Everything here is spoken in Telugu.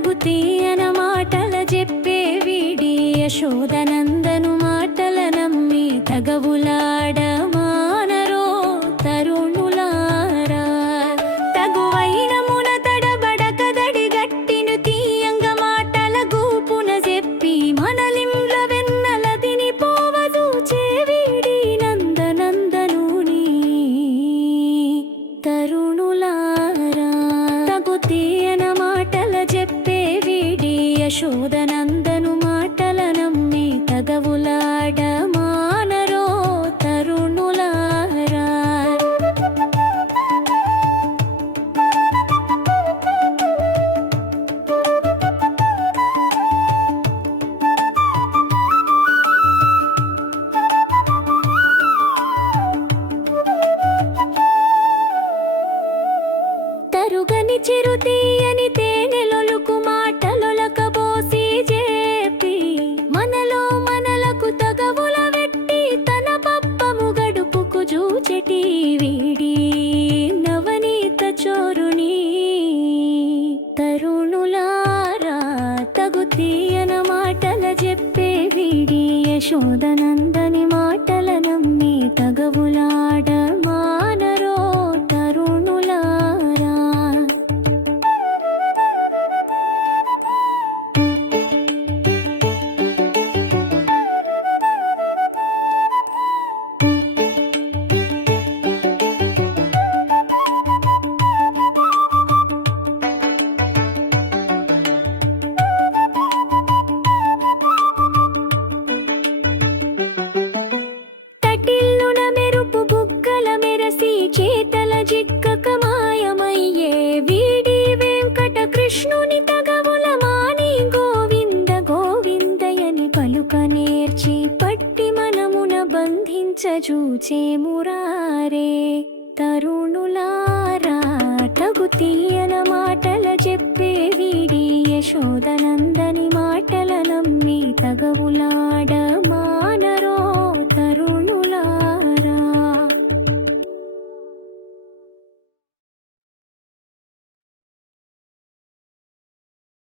ಸಾಗುತ್ತೀಯ యశోదనందను మాటల నమ్మి తగవులాడ మానరో తరుణులారా. తరుగని చిరుతీయని తీయన మాటల చెప్పే వీడి యశోదనందని మాటల నమ్మి తగవులాడమ? చూచే మురారే తరుణులారా తగు తీయన మాటల చెప్పే వీడి యశోదనందని మాటల నమ్మి తగవులాడా